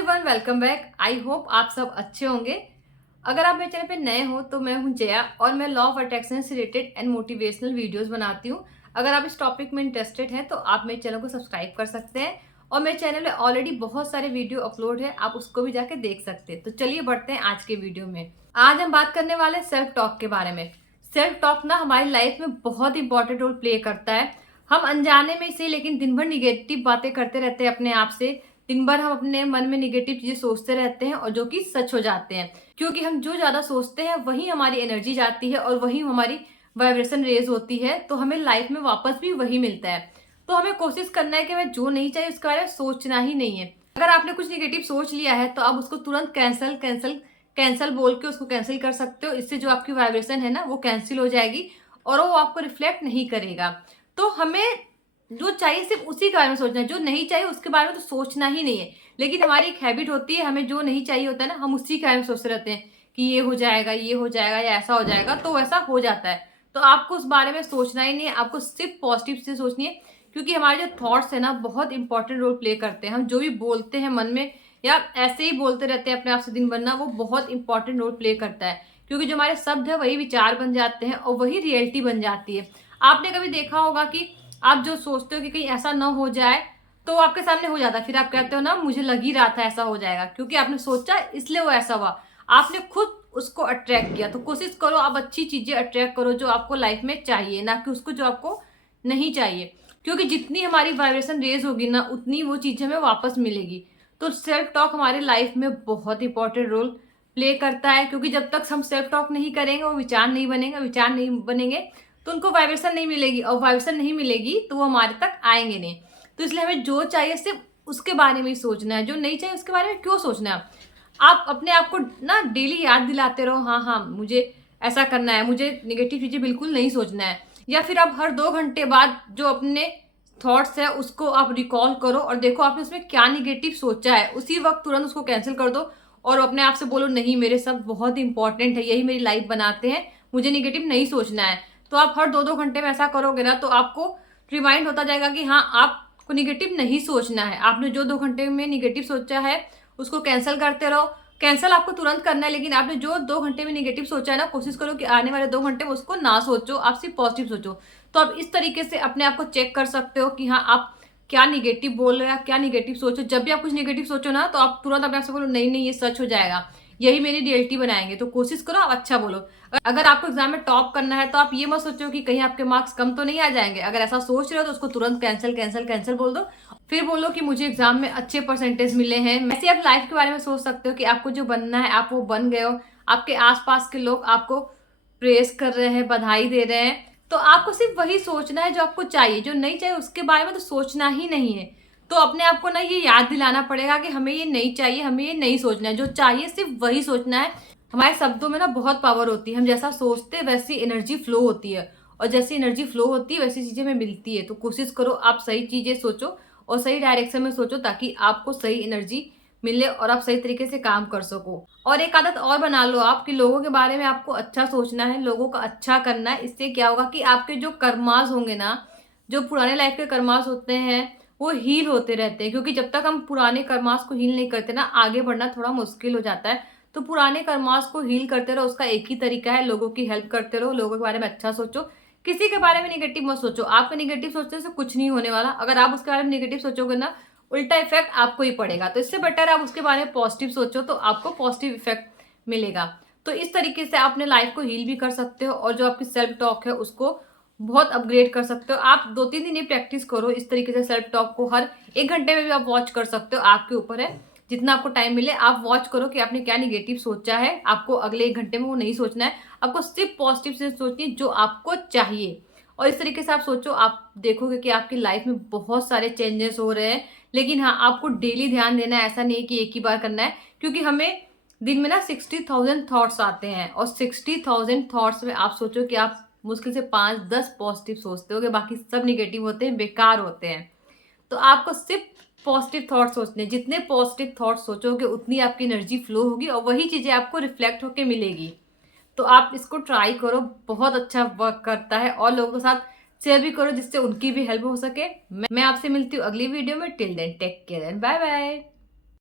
Everyone, welcome back. I hope आप सब अच्छे होंगे। अगर आप मेरे चैनल पे नए हो तो मैं हूं जया और मैं लॉ ऑफ अट्रैक्शन से रिलेटेड एंड मोटिवेशनल वीडियोस बनाती हूं। अगर आप इस टॉपिक में इंटरेस्टेड हैं तो आप मेरे चैनल को सब्सक्राइब कर सकते हैं और मेरे चैनल में ऑलरेडी बहुत सारे वीडियो अपलोड है, आप उसको भी जाके देख सकते हैं। तो चलिए बढ़ते हैं आज के वीडियो में। आज हम बात करने वाले हैं सेल्फ टॉक के बारे में। सेल्फ टॉक ना हमारी लाइफ में बहुत इंपॉर्टेंट रोल प्ले करता है। हम अनजाने में से लेकिन दिन भर निगेटिव बातें करते रहते हैं अपने आप से। दिन भर हम अपने मन में निगेटिव चीजें सोचते रहते हैं और जो कि सच हो जाते हैं, क्योंकि हम जो ज्यादा सोचते हैं वही हमारी एनर्जी जाती है और वही हमारी वाइब्रेशन रेज होती है। तो हमें लाइफ में वापस भी वही मिलता है। तो हमें कोशिश करना है कि हमें जो नहीं चाहिए उसके बारे में सोचना ही नहीं है। अगर आपने कुछ निगेटिव सोच लिया है तो आप उसको तुरंत कैंसल कैंसल कैंसल बोल के उसको कैंसिल कर सकते हो। इससे जो आपकी वाइब्रेशन है ना वो कैंसिल हो जाएगी और वो आपको रिफ्लेक्ट नहीं करेगा। तो हमें जो चाहिए सिर्फ उसी के बारे में सोचना है, जो नहीं चाहिए उसके बारे में तो सोचना ही नहीं है। लेकिन हमारी एक हैबिट होती है, हमें जो नहीं चाहिए होता है ना हम उसी के बारे में सोचते रहते हैं कि ये हो जाएगा, ये हो जाएगा या ऐसा हो जाएगा, तो वैसा हो जाता है। तो आपको उस बारे में सोचना ही नहीं है, आपको सिर्फ पॉजिटिव से सोचनी है। क्योंकि हमारे जो थॉट्स है ना बहुत इंपॉर्टेंट रोल प्ले करते हैं। हम जो भी बोलते हैं मन में या ऐसे ही बोलते रहते हैं अपने आप से दिन भर ना, वो बहुत इंपॉर्टेंट रोल प्ले करता है। क्योंकि जो हमारे शब्द है वही विचार बन जाते हैं और वही रियलिटी बन जाती है। आपने कभी देखा होगा कि आप जो सोचते हो कि कहीं ऐसा ना हो जाए तो आपके सामने हो जाता है, फिर आप कहते हो ना मुझे लग ही रहा था ऐसा हो जाएगा, क्योंकि आपने सोचा इसलिए वो ऐसा हुआ। आपने खुद उसको अट्रैक्ट किया। तो कोशिश करो आप अच्छी चीजें अट्रैक्ट करो जो आपको लाइफ में चाहिए, ना कि उसको जो आपको नहीं चाहिए। क्योंकि जितनी हमारी वाइब्रेशन रेज होगी ना उतनी वो चीजें हमें वापस मिलेगी। तो सेल्फ टॉक हमारे लाइफ में बहुत इंपॉर्टेंट रोल प्ले करता है। क्योंकि जब तक हम सेल्फ टॉक नहीं करेंगे वो विचार नहीं बनेगा, विचार नहीं बनेंगे तो उनको वाइब्रेशन नहीं मिलेगी और वाइब्रेशन नहीं मिलेगी तो वो हमारे तक आएंगे नहीं। तो इसलिए हमें जो चाहिए सिर्फ उसके बारे में ही सोचना है, जो नहीं चाहिए उसके बारे में क्यों सोचना है। आप अपने आप को ना डेली याद दिलाते रहो, हाँ हाँ मुझे ऐसा करना है, मुझे निगेटिव चीजें बिल्कुल नहीं सोचना है। या फिर आप हर 2 घंटे बाद जो अपने थॉट्स है उसको आप रिकॉल करो और देखो आपने उसमें क्या निगेटिव सोचा है, उसी वक्त तुरंत उसको कैंसिल कर दो और अपने आप से बोलो नहीं मेरे सब बहुत इंपॉर्टेंट है, यही मेरी लाइफ बनाते हैं, मुझे निगेटिव नहीं सोचना है। तो आप हर 2-2 घंटे में ऐसा करोगे ना तो आपको रिमाइंड होता जाएगा कि हाँ आपको निगेटिव नहीं सोचना है। आपने जो 2 घंटे में निगेटिव सोचा है उसको कैंसिल करते रहो। कैंसिल आपको तुरंत करना है, लेकिन आपने जो 2 घंटे में निगेटिव सोचा है ना कोशिश करो कि आने वाले 2 घंटे में उसको ना सोचो, आप सिर्फ पॉजिटिव सोचो। तो आप इस तरीके से अपने आप को चेक कर सकते हो कि हाँ आप क्या निगेटिव बोल रहे हो या क्या निगेटिव सोचो। जब भी आप कुछ निगेटिव सोचो ना तो आप तुरंत अपने आप से बोलो नहीं नहीं ये सच हो जाएगा, यही मेरी रियलिटी बनाएंगे। तो कोशिश करो आप अच्छा बोलो। अगर आपको एग्जाम में टॉप करना है तो आप ये मत सोचो कि कहीं आपके मार्क्स कम तो नहीं आ जाएंगे। अगर ऐसा सोच रहे हो तो उसको तुरंत कैंसिल कैंसिल कैंसिल बोल दो। फिर बोलो कि मुझे एग्जाम में अच्छे परसेंटेज मिले हैं। ऐसे आप लाइफ के बारे में सोच सकते हो कि आपको जो बनना है आप वो बन गए हो, आपके आसपास के लोग आपको प्रेस कर रहे हैं, बधाई दे रहे हैं। तो आपको सिर्फ वही सोचना है जो आपको चाहिए, जो नहीं चाहिए उसके बारे में तो सोचना ही नहीं है। तो अपने आप को ना ये याद दिलाना पड़ेगा कि हमें ये नहीं चाहिए, हमें ये नहीं सोचना है, जो चाहिए सिर्फ वही सोचना है। हमारे शब्दों में ना बहुत पावर होती है, हम जैसा सोचते हैं वैसी एनर्जी फ्लो होती है और जैसी एनर्जी फ्लो होती है वैसी चीजें हमें मिलती है। तो कोशिश करो आप सही चीजें सोचो और सही डायरेक्शन में सोचो ताकि आपको सही एनर्जी मिले और आप सही तरीके से काम कर सको। और एक आदत और बना लो आप कि लोगों के बारे में आपको अच्छा सोचना है, लोगों का अच्छा करना है। इससे क्या होगा कि आपके जो कर्मास होंगे ना, जो पुराने लाइफ के कर्मास होते हैं वो हील होते रहते हैं। क्योंकि जब तक हम पुराने कर्मास को हील नहीं करते ना आगे बढ़ना थोड़ा मुश्किल हो जाता है। तो पुराने कर्मास को हील करते रहो, उसका एक ही तरीका है, लोगों की हेल्प करते रहो, लोगों के बारे में अच्छा सोचो, किसी के बारे में निगेटिव मत सोचो। आपके निगेटिव सोचने से कुछ नहीं होने वाला। अगर आप उसके बारे में निगेटिव सोचोगे ना उल्टा इफेक्ट आपको ही पड़ेगा। तो इससे बेटर आप उसके बारे में पॉजिटिव सोचो तो आपको पॉजिटिव इफेक्ट मिलेगा। तो इस तरीके से आप अपने लाइफ को हील भी कर सकते हो और जो आपकी सेल्फ टॉक है उसको बहुत अपग्रेड कर सकते हो। आप 2-3 दिन ये प्रैक्टिस करो इस तरीके से सेल्फ टॉक को। हर 1 घंटे में भी आप वॉच कर सकते हो, आपके ऊपर है, जितना आपको टाइम मिले आप वॉच करो कि आपने क्या निगेटिव सोचा है। आपको अगले 1 घंटे में वो नहीं सोचना है, आपको सिर्फ पॉजिटिव से सोचनी है जो आपको चाहिए। और इस तरीके से आप सोचो, आप देखोगे कि आपकी लाइफ में बहुत सारे चेंजेस हो रहे हैं। लेकिन हाँ आपको डेली ध्यान देना है, ऐसा नहीं कि एक ही बार करना है। क्योंकि हमें दिन में ना 60,000 थॉट्स आते हैं और 60,000 थॉट्स में आप सोचो कि आप मुश्किल से 5-10 पॉजिटिव सोचते हो, बाकी सब निगेटिव होते हैं, बेकार होते हैं। तो आपको सिर्फ पॉजिटिव थॉट सोचने, जितने पॉजिटिव थॉट सोचोगे उतनी आपकी एनर्जी फ्लो होगी और वही चीजें आपको रिफ्लेक्ट होके मिलेगी। तो आप इसको ट्राई करो, बहुत अच्छा वर्क करता है और लोगों के साथ शेयर भी करो जिससे उनकी भी हेल्प हो सके। मैं आपसे मिलती हूँ अगली वीडियो में। Till then take care and bye bye.